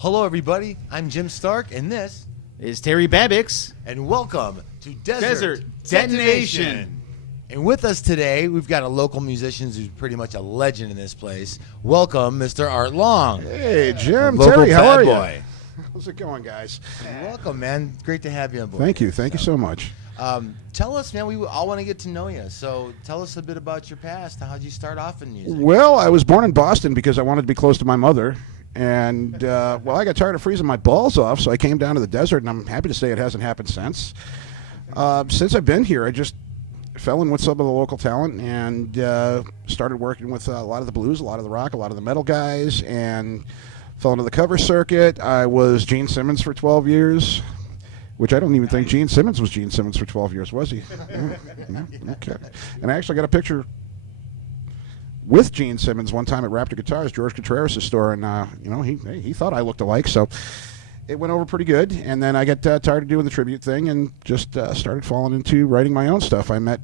Hello, everybody. I'm Jim Stark, and this is Terry Babicz. And welcome to Desert Detonation. And with us today, we've got a local musician who's pretty much a legend in this place. Welcome, Mr. Art Long. Hey, Jim. Local Terry, how are boy. you? How's it going, guys? Welcome, man. Great to have you on board. Thank you. Thank you so much. Tell us, man, we all want to get to know you. So tell us a bit about your past. How'd you start off in music? Well, I was born in Boston because I wanted to be close to my mother. And, I got tired of freezing my balls off, so I came down to the desert, and I'm happy to say it hasn't happened since. Since I've been here, I just fell in with some of the local talent and started working with a lot of the blues, a lot of the rock, a lot of the metal guys, and fell into the cover circuit. I was Gene Simmons for 12 years, which I don't even think Gene Simmons was Gene Simmons for 12 years, was he? No? Okay. And I actually got a picture with Gene Simmons one time at Raptor Guitars, George Contreras' store, and he thought I looked alike, so it went over pretty good. And then I got tired of doing the tribute thing and just started falling into writing my own stuff. I met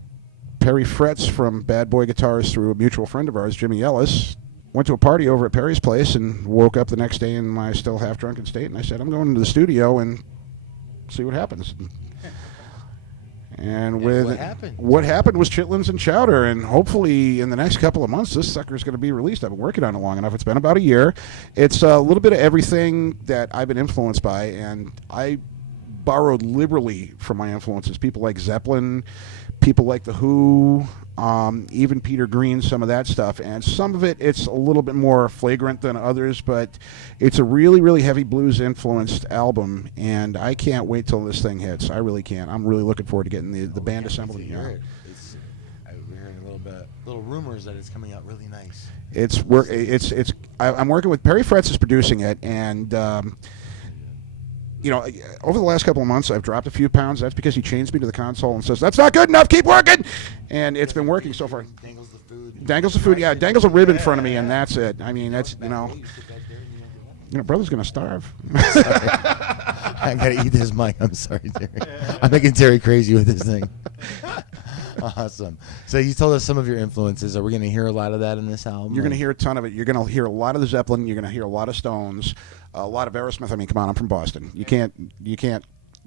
Perry Fretz from Bad Boy Guitars through a mutual friend of ours, Jimmy Ellis. Went to a party over at Perry's place and woke up the next day in my still half-drunken state, and I said, I'm going into the studio and see what happens. And what happened was chitlins and chowder, and hopefully in the next couple of months this sucker is going to be released. I've been working on it long enough. It's been about a year. It's a little bit of everything that I've been influenced by, and I borrowed liberally from my influences. People like Zeppelin, people like The Who, even Peter Green, some of that stuff. And some of it's a little bit more flagrant than others, but it's a really, really heavy blues-influenced album, and I can't wait till this thing hits. I really can't. I'm really looking forward to getting the band assembled. We're hearing little rumors that it's coming out really nice. I'm working with Perry Fretz is producing it, and over the last couple of months, I've dropped a few pounds. That's because he chains me to the console and says, "That's not good enough. Keep working." And it's been working so far. Dangles the food. Dangles the food. Yeah, dangles a rib in front of me, and that's it. I mean, that's brother's gonna starve. I gotta eat this mic. I'm sorry, Terry. I'm making Terry crazy with this thing. Awesome. So you told us some of your influences. Are we going to hear a lot of that in this album? You're going to hear a ton of it. You're going to hear a lot of the Zeppelin. You're going to hear a lot of Stones, a lot of Aerosmith. I mean, come on, I'm from Boston. You can't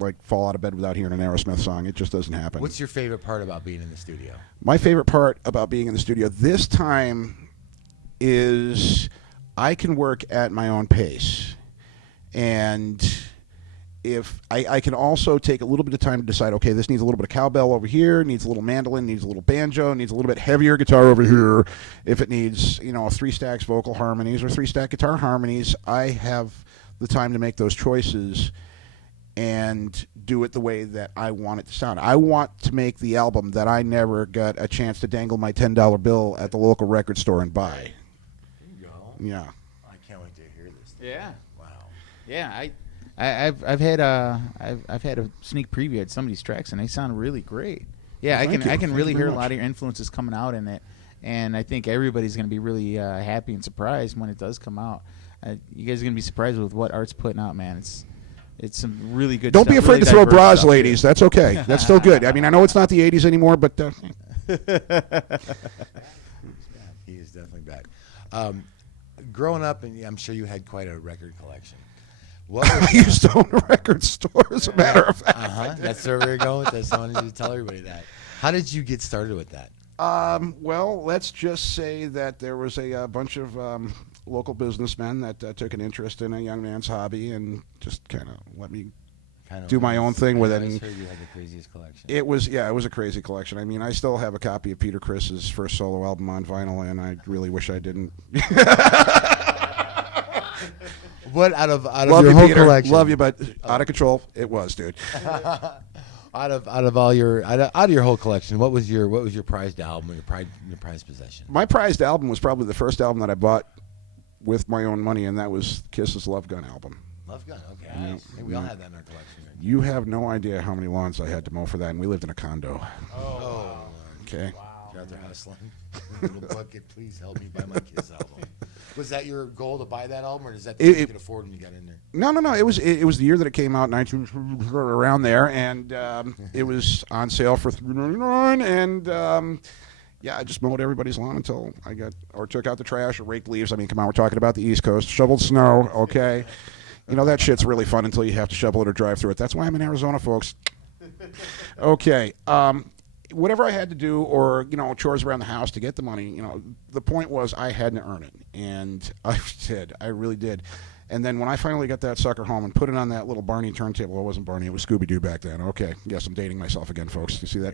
like fall out of bed without hearing an Aerosmith song. It just doesn't happen. What's your favorite part about being in the studio? My favorite part about being in the studio this time is I can work at my own pace, and if I can also take a little bit of time to decide, okay, this needs a little bit of cowbell over here, needs a little mandolin, needs a little banjo, needs a little bit heavier guitar over here. If it needs, 3 stacks vocal harmonies or 3 stack guitar harmonies, I have the time to make those choices and do it the way that I want it to sound. I want to make the album that I never got a chance to dangle my $10 bill at the local record store and buy. There you go. Yeah. I can't wait to hear this. Yeah. Wow. Yeah, I've had a sneak preview at some of these tracks, and they sound really great. Yeah, Well, I can really hear a much. lot of your influences coming out in it, and I think everybody's going to be really happy and surprised when it does come out. You guys are going to be surprised with what Art's putting out, man. It's some really good Don't stuff. be afraid really to throw diverse bras, stuff, ladies. That's okay. That's still good. I mean, I know it's not the 80s anymore, but He is definitely back. Growing up, and I'm sure you had quite a record collection. I used to own a record store, as a matter of fact. That's where we're going with this. I wanted you to tell everybody that. How did you get started with that? Well, let's just say that there was a bunch of local businessmen that took an interest in a young man's hobby and just kind of let me kind of do my own thing with it. I And just heard you had the craziest collection. it was a crazy collection. I mean, I still have a copy of Peter Criss's first solo album on vinyl, and I really wish I didn't. What out of Love your you, whole Peter. collection? Love you, but out of control it was, dude. out of your whole collection, what was your prized album, your prized possession? My prized album was probably the first album that I bought with my own money, and that was Kiss's Love Gun album. Love Gun, okay. Hey, we all had that in our collection. Right? You have no idea how many lawns I had to mow for that, and we lived in a condo. Oh, Okay. you're out there hustling. Little bucket, please help me buy my Kiss album. Was that your goal to buy that album, or is that the you could afford when you got in there? No. It was the year that it came out, around there, and it was on sale for $3.99, and I just mowed everybody's lawn until I took out the trash or raked leaves. I mean, come on, we're talking about the East Coast. Shoveled snow, okay. You know, that shit's really fun until you have to shovel it or drive through it. That's why I'm in Arizona, folks. Okay. Whatever I had to do, or chores around the house to get the money, the point was I had to earn it, and I did. I really did. And then when I finally got that sucker home and put it on that little Barney turntable, it wasn't Barney, it was Scooby-Doo back then. Okay, yes, I'm dating myself again, folks. You see that?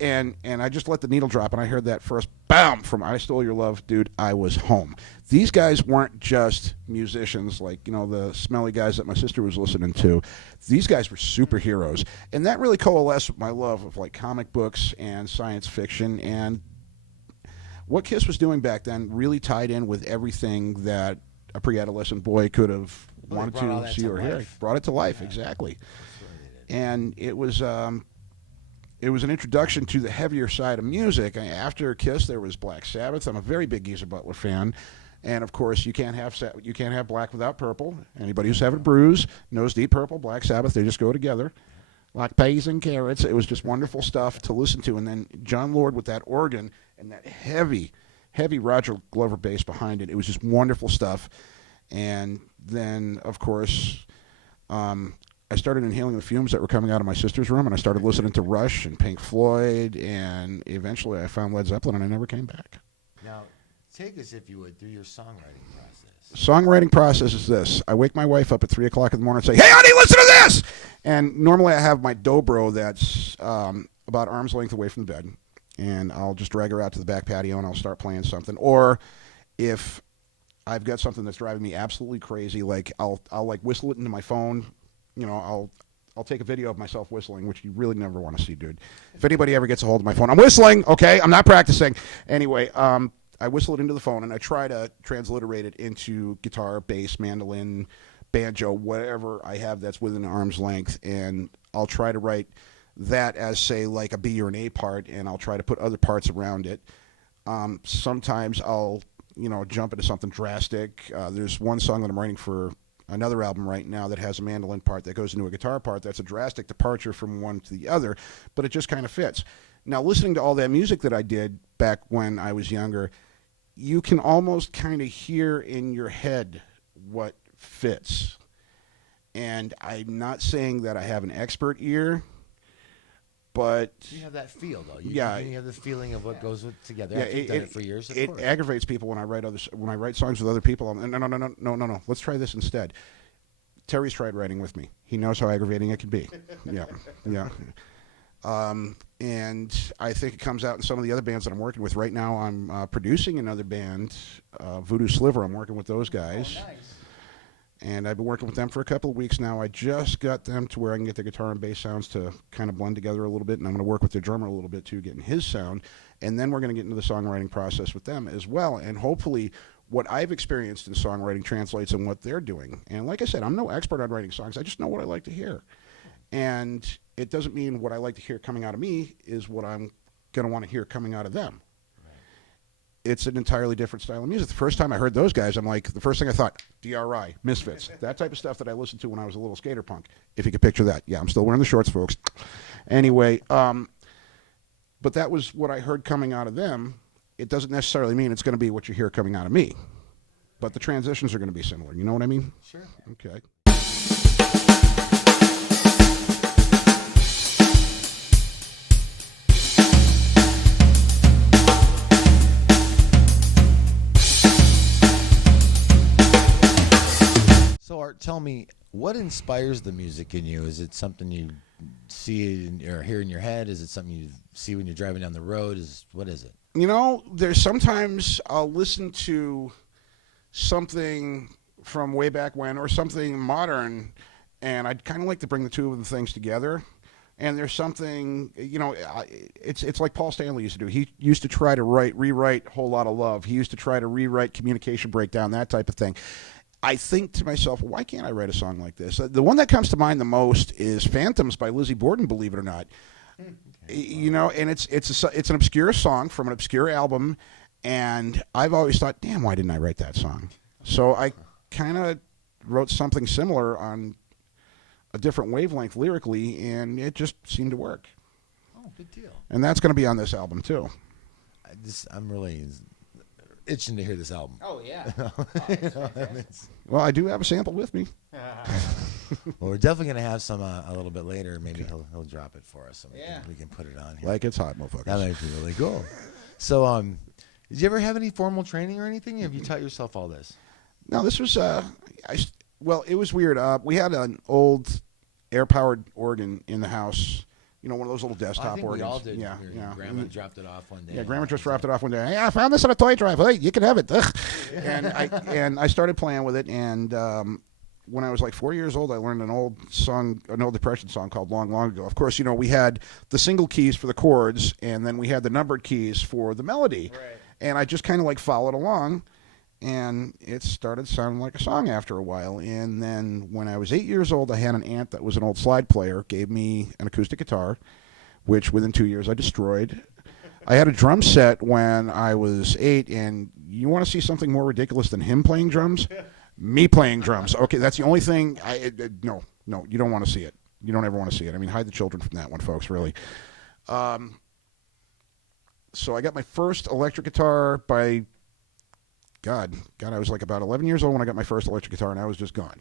And I just let the needle drop, and I heard that first BAM from I Stole Your Love, dude. I was home. These guys weren't just musicians like the smelly guys that my sister was listening to. These guys were superheroes, and that really coalesced with my love of like comic books and science fiction, and what Kiss was doing back then really tied in with everything that a pre-adolescent boy could have wanted to see or hear. Brought it to life, exactly. And it was an introduction to the heavier side of music. After Kiss, there was Black Sabbath. I'm a very big Geezer Butler fan, and of course, you can't have Black without Purple. Anybody who's having a bruise knows Deep Purple, Black Sabbath. They just go together, like peas and carrots. It was just wonderful stuff to listen to. And then John Lord with that organ and that heavy Roger Glover bass behind it. It was just wonderful stuff. And then, of course, I started inhaling the fumes that were coming out of my sister's room, and I started listening to Rush and Pink Floyd, and eventually I found Led Zeppelin, and I never came back. Now, take us, if you would, through your songwriting process. Songwriting process is this. I wake my wife up at 3 o'clock in the morning and say, "Hey, honey, listen to this!" And normally I have my dobro that's about arm's length away from the bed, and I'll just drag her out to the back patio and I'll start playing something. Or if I've got something that's driving me absolutely crazy, like I'll like whistle it into my phone. I'll take a video of myself whistling, which you really never want to see, dude. If anybody ever gets a hold of my phone, I'm whistling, okay? I'm not practicing. Anyway, I whistle it into the phone, and I try to transliterate it into guitar, bass, mandolin, banjo, whatever I have that's within arm's length, and I'll try to write that as, say, like a B or an A part, and I'll try to put other parts around it. Sometimes I'll, jump into something drastic. There's one song that I'm writing for another album right now that has a mandolin part that goes into a guitar part. That's a drastic departure from one to the other, but it just kind of fits. Now, listening to all that music that I did back when I was younger, you can almost kind of hear in your head what fits. And I'm not saying that I have an expert ear, but you have that feel, though. You have the feeling of what goes together. Yeah, You've done it for years. It aggravates people when I write songs with other people. No. Let's try this instead. Terry's tried writing with me. He knows how aggravating it can be. Yeah. And I think it comes out in some of the other bands that I'm working with. Right now, I'm producing another band, Voodoo Sliver. I'm working with those guys. Oh, nice. And I've been working with them for a couple of weeks now. I just got them to where I can get the guitar and bass sounds to kind of blend together a little bit, and I'm going to work with the drummer a little bit too, getting his sound. And then we're going to get into the songwriting process with them as well. And hopefully what I've experienced in songwriting translates in what they're doing. And like I said, I'm no expert on writing songs. I just know what I like to hear. And it doesn't mean what I like to hear coming out of me is what I'm going to want to hear coming out of them. It's an entirely different style of music. The first time I heard those guys, the first thing I thought, DRI, Misfits, that type of stuff that I listened to when I was a little skater punk, if you could picture that. Yeah, I'm still wearing the shorts, folks. Anyway, but that was what I heard coming out of them. It doesn't necessarily mean it's going to be what you hear coming out of me, but the transitions are going to be similar. You know what I mean? Sure. Okay. So, Art, tell me, what inspires the music in you? Is it something you see or hear in your head? Is it something you see when you're driving down the road? What is it? You know, there's sometimes I'll listen to something from way back when or something modern, and I'd kind of like to bring the two of the things together. And there's something, you know, it's like Paul Stanley used to do. He used to try to rewrite Whole Lotta Love. He used to try to rewrite Communication Breakdown, that type of thing. I think to myself, why can't I write a song like this? The one that comes to mind the most is Phantoms by Lizzie Borden, believe it or not. You know, and it's an obscure song from an obscure album, and I've always thought, damn, why didn't I write that song? So I kind of wrote something similar on a different wavelength lyrically, and it just seemed to work. Oh, good deal. And that's going to be on this album too. I'm really itching to hear this album. Oh yeah. Well, I do have a sample with me. Well, we're definitely going to have some a little bit later. Maybe he'll drop it for us, and we can put it on here. Like it's hot, motherfuckers. That might be really cool. So, did you ever have any formal training or anything? Have you taught yourself all this? No, this was well, it was weird. We had an old air-powered organ in the house. You know, one of those little desktop organs. We all did. Yeah. Grandma dropped it off one day. Yeah, Grandma just dropped it off one day. Hey, I found this on a toy drive. Hey, you can have it. And I started playing with it. And when I was like 4 years old, I learned an old Depression song called Long, Long Ago. Of course, you know, we had the single keys for the chords, and then we had the numbered keys for the melody. Right. And I just kind of like followed along. And it started sounding like a song after a while. And then when I was 8 years old, I had an aunt that was an old slide player, gave me an acoustic guitar, which within 2 years I destroyed. I had a drum set when I was 8, and you want to see something more ridiculous than him playing drums? Me playing drums. Okay, that's the only thing. No, you don't want to see it. You don't ever want to see it. I mean, hide the children from that one, folks, really. So I got my first electric guitar by... God, I was like about 11 years old when I got my first electric guitar, and I was just gone.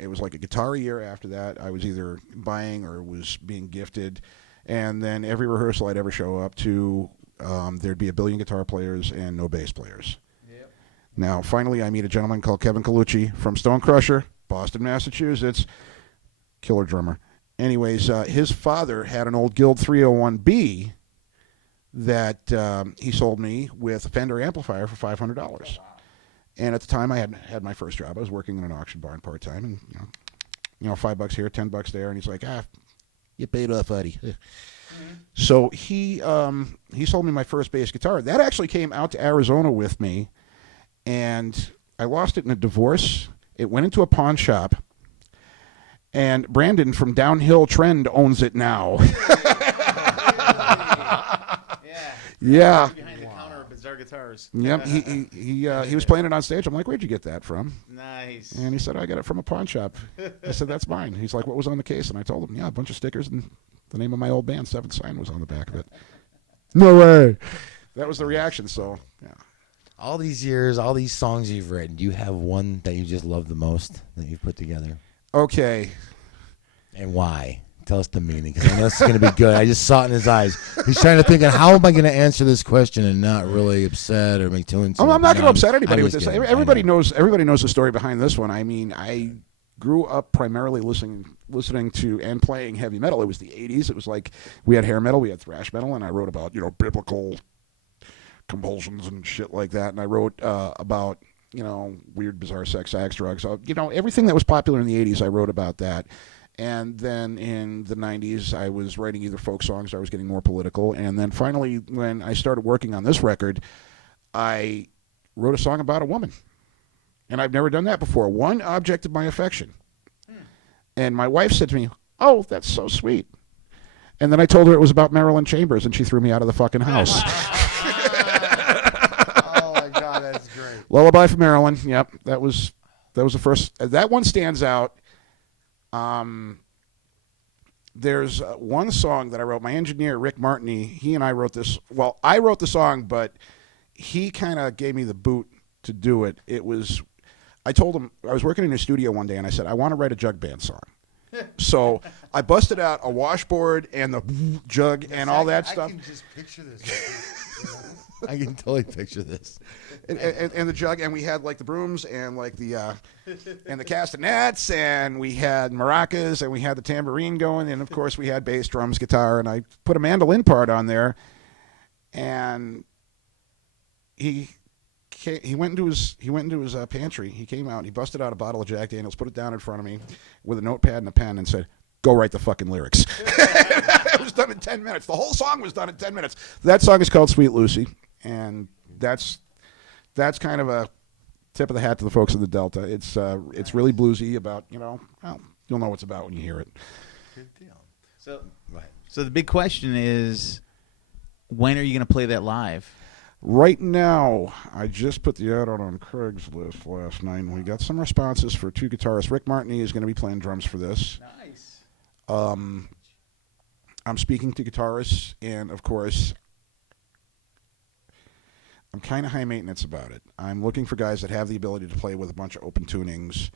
It was like a guitar a year after that. I was either buying or was being gifted, and then every rehearsal I'd ever show up to, there'd be a billion guitar players and no bass players. Yep. Now, finally, I meet a gentleman called Kevin Colucci from Stone Crusher, Boston, Massachusetts, killer drummer. Anyways, his father had an old Guild 301B that he sold me with a Fender amplifier for $500. Oh, wow. And at the time, I had my first job. I was working in an auction barn part-time, and you know, $5 here, $10 there, and he's like, you paid off, buddy. Mm-hmm. So he sold me my first bass guitar. That actually came out to Arizona with me, and I lost it in a divorce. It went into a pawn shop, and Brandon from Downhill Trend owns it now. Yeah. Behind the counter of Bizarre Guitars. Yep. He was playing it on stage. I'm like, where'd you get that from? Nice. And he said, I got it from a pawn shop. I said, that's mine. He's like, what was on the case? And I told him, a bunch of stickers, and the name of my old band, Seventh Sign, was on the back of it. No way. That was the reaction. So, yeah. All these years, all these songs you've written, do you have one that you just love the most that you've put together? Okay. And why? Tell us the meaning, because I know it's going to be good. I just saw it in his eyes. He's trying to think of how am I going to answer this question and not really upset or make too into. I'm not going to upset anybody with this. Everybody knows the story behind this one. I mean, I grew up primarily listening to and playing heavy metal. It was the 80s. It was like we had hair metal, we had thrash metal, and I wrote about biblical compulsions and shit like that. And I wrote about weird, bizarre sex acts, drugs. Everything that was popular in the 80s, I wrote about that. And then in the 90s, I was writing either folk songs or I was getting more political. And then finally, when I started working on this record, I wrote a song about a woman. And I've never done that before. One object of my affection. And my wife said to me, oh, that's so sweet. And then I told her it was about Marilyn Chambers, and she threw me out of the fucking house. Oh, my God, that's great. Lullaby for Marilyn. Yep, that was the first. That one stands out. There's one song that I wrote. My engineer, Rick Martini, he and I wrote this. Well, I wrote the song, but he kind of gave me the boot to do it. I told him, I was working in his studio one day, and I said, I want to write a jug band song. So I busted out a washboard and the jug and all that stuff. I can just picture this. I can totally picture this. And the jug, and we had like the brooms and like the and the castanets, and we had maracas, and we had the tambourine going, and of course we had bass, drums, guitar, and I put a mandolin part on there, and he went into his pantry. He came out, he busted out a bottle of Jack Daniels, put it down in front of me with a notepad and a pen, and said, "Go write the fucking lyrics." It was done in 10 minutes. The whole song was done in 10 minutes. That song is called Sweet Lucy, and that's kind of a tip of the hat to the folks in the Delta. It's really bluesy about, well, you'll know what it's about when you hear it. Good deal. So the big question is, when are you going to play that live? Right now, I just put the ad out on Craigslist last night, and we got some responses for 2 guitarists. Rick Martini is going to be playing drums for this. Nice. I'm speaking to guitarists, and of course, I'm kind of high maintenance about it. I'm looking for guys that have the ability to play with a bunch of open tunings,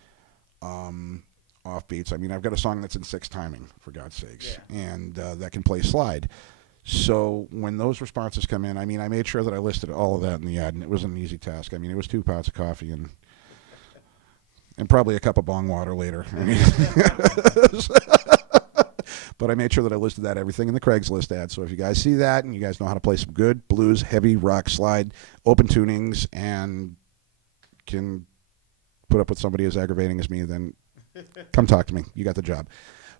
offbeats. I mean, I've got a song that's in 6 timing, for God's sakes, and that can play slide. So when those responses come in, I mean, I made sure that I listed all of that in the ad, and it was an easy task. I mean, it was 2 pots of coffee and probably a cup of bong water later. I mean, but I made sure that I listed everything in the Craigslist ad. So if you guys see that and you guys know how to play some good blues, heavy rock slide, open tunings, and can put up with somebody as aggravating as me, then come talk to me. You got the job.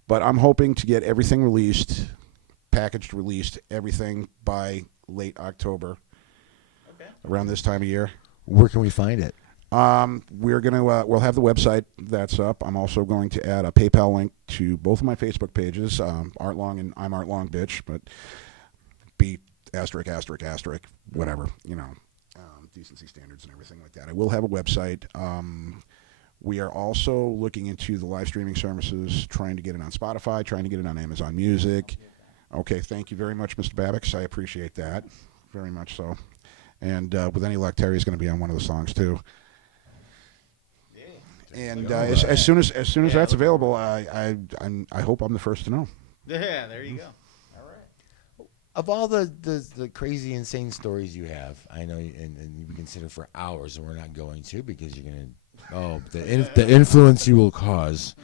But I'm hoping to get everything released, packaged, released, everything by late October, around this time of year. Where can we find it? We're gonna we'll have the website that's up. I'm also going to add a PayPal link to both of my Facebook pages, Art Long and I'm Art Long Bitch, but be asterisk whatever, decency standards and everything like that. I will have a website. We are also looking into the live streaming services, trying to get it on Spotify, trying to get it on Amazon Music. Okay, thank you very much, Mr. Babicz. I appreciate that very much so. And with any luck, Terry's going to be on one of the songs too. And as soon as that's available, I hope I'm the first to know. Yeah, there you go. All right. Of all the crazy, insane stories you have, I know, and we can sit here for hours, and we're not going to because you're going to. The influence you will cause.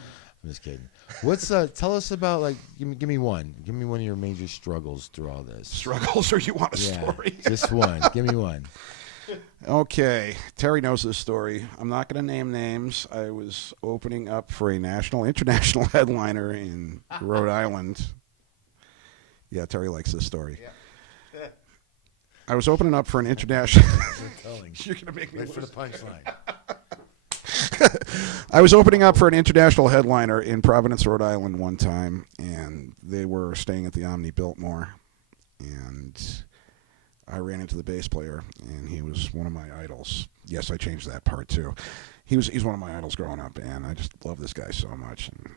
I'm just kidding. What's tell us about, like, give me one. Give me one of your major struggles through all this. Struggles, or you want a story? Just one. Give me one. Okay, Terry knows this story. I'm not going to name names. I was opening up for a international headliner in Rhode Island. Yeah, Terry likes this story. Yeah. I was opening up for an international. You're going to make me wait for the punchline. I was opening up for an international headliner in Providence, Rhode Island one time, and they were staying at the Omni Biltmore, and I ran into the bass player, and he was one of my idols. Yes, I changed that part too. He's one of my idols growing up, and I just love this guy so much. And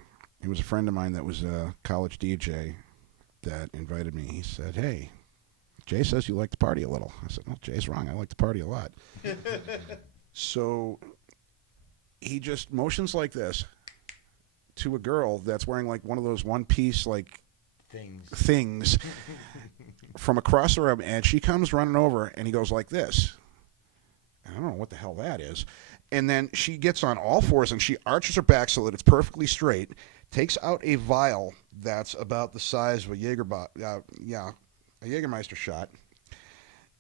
he was a friend of mine that was a college DJ that invited me. He said, "Hey, Jay says you like to party a little." I said, "Well, Jay's wrong. I like to party a lot." So he just motions like this to a girl that's wearing like one of those one-piece like things from across the room, and she comes running over, and he goes like this. I don't know what the hell that is. And then she gets on all fours, and she arches her back so that it's perfectly straight, takes out a vial that's about the size of a Jägermeister shot,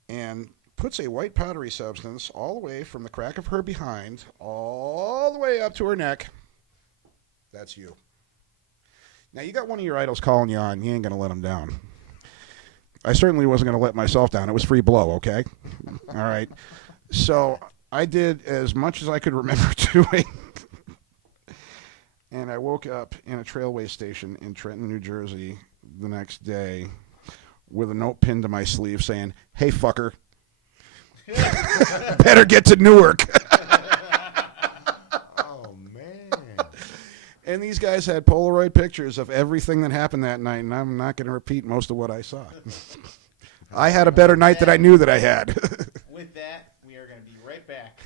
and puts a white powdery substance all the way from the crack of her behind all the way up to her neck. That's you. Now, you got one of your idols calling you on. You ain't going to let him down. I certainly wasn't going to let myself down. It was free blow, okay? All right. So I did as much as I could remember doing. And I woke up in a trailway station in Trenton, New Jersey the next day with a note pinned to my sleeve saying, "Hey, fucker. Better get to Newark." Oh, man. And these guys had Polaroid pictures of everything that happened that night, and I'm not going to repeat most of what I saw. I had a better night than I knew that I had. With that, we are going to be right back.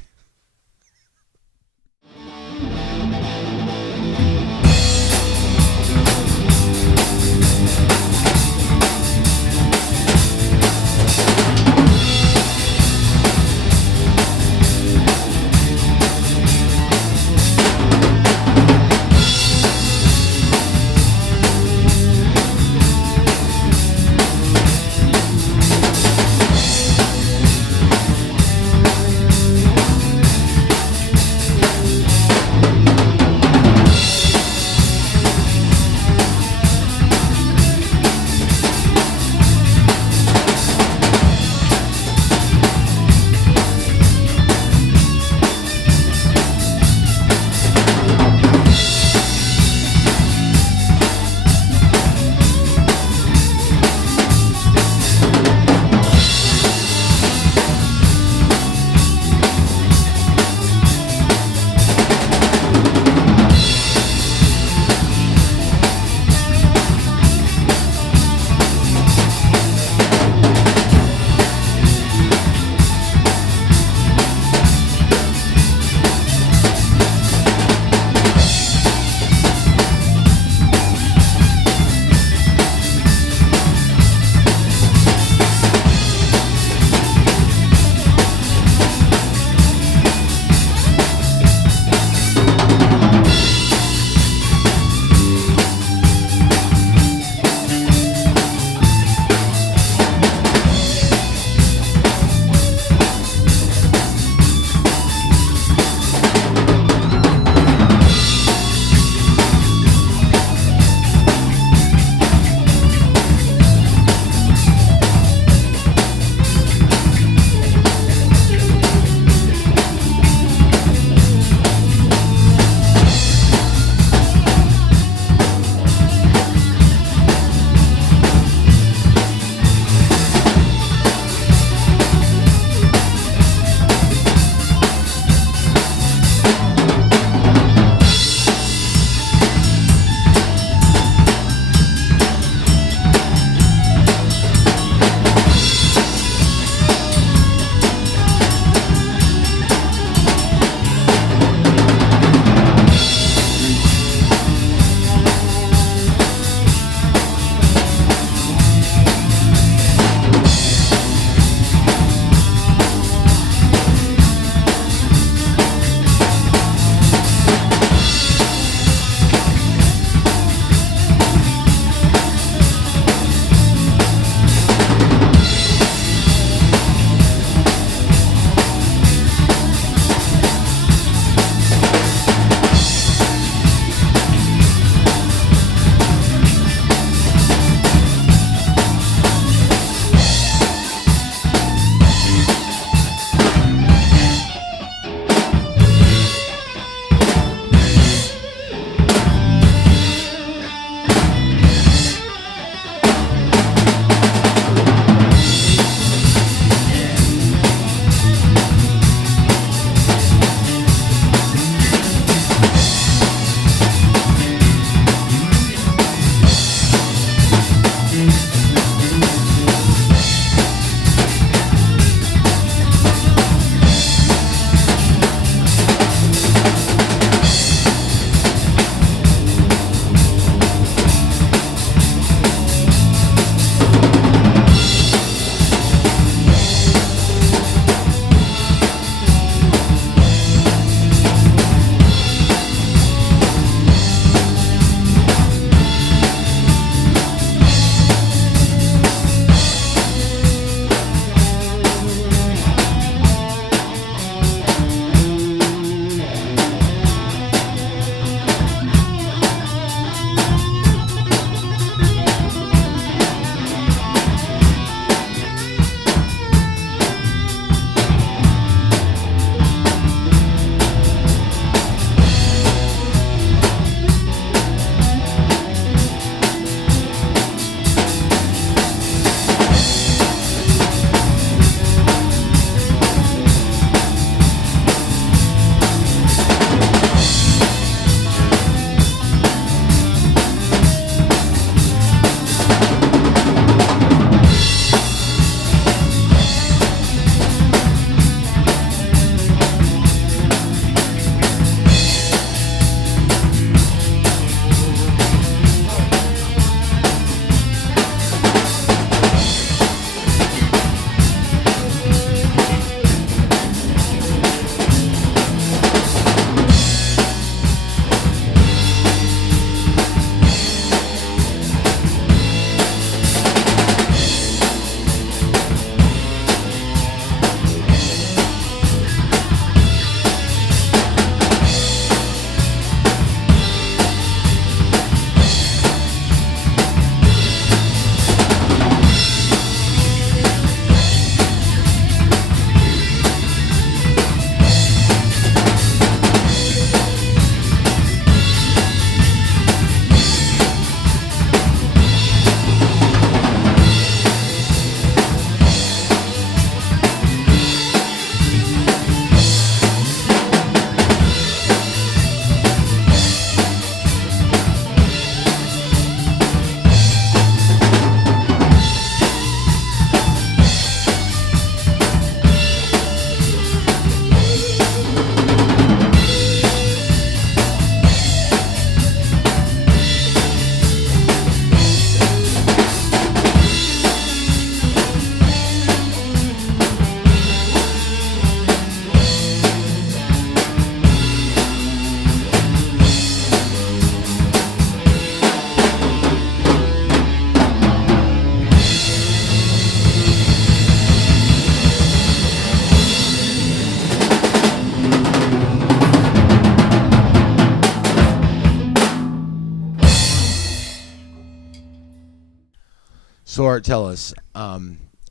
So, Art, tell us,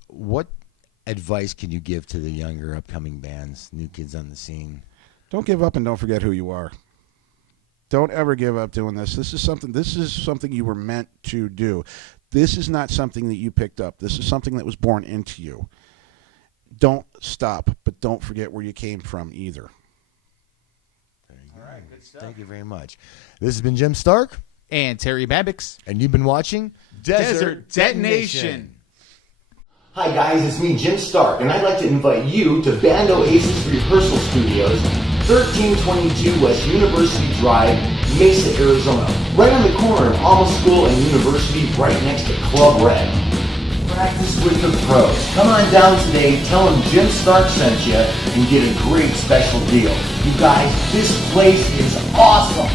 what advice can you give to the younger upcoming bands, new kids on the scene? Don't give up and don't forget who you are. Don't ever give up doing this. This is something you were meant to do. This is not something that you picked up. This is something that was born into you. Don't stop, but don't forget where you came from either. All right, good stuff. Thank you very much. This has been Jim Stark. And Terry Babicz. And you've been watching Desert Detonation. Hi guys, it's me, Jim Stark, and I'd like to invite you to Band Oasis Rehearsal Studios, 1322 West University Drive, Mesa, Arizona. Right on the corner of Alma School and University, right next to Club Red. Practice with the pros. Come on down today, tell them Jim Stark sent you, and get a great special deal. You guys, this place is awesome!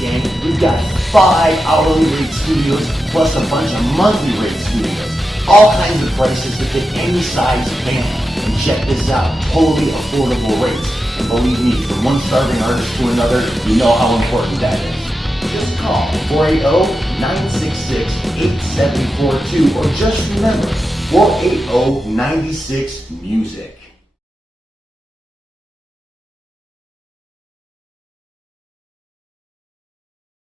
Gang, we've got 5 hourly rate studios plus a bunch of monthly rate studios. All kinds of prices to fit any size band. And check this out, totally affordable rates. And believe me, from one starving artist to another, you know how important that is. Just call 480-966-8742 or just remember 480-96-MUSIC.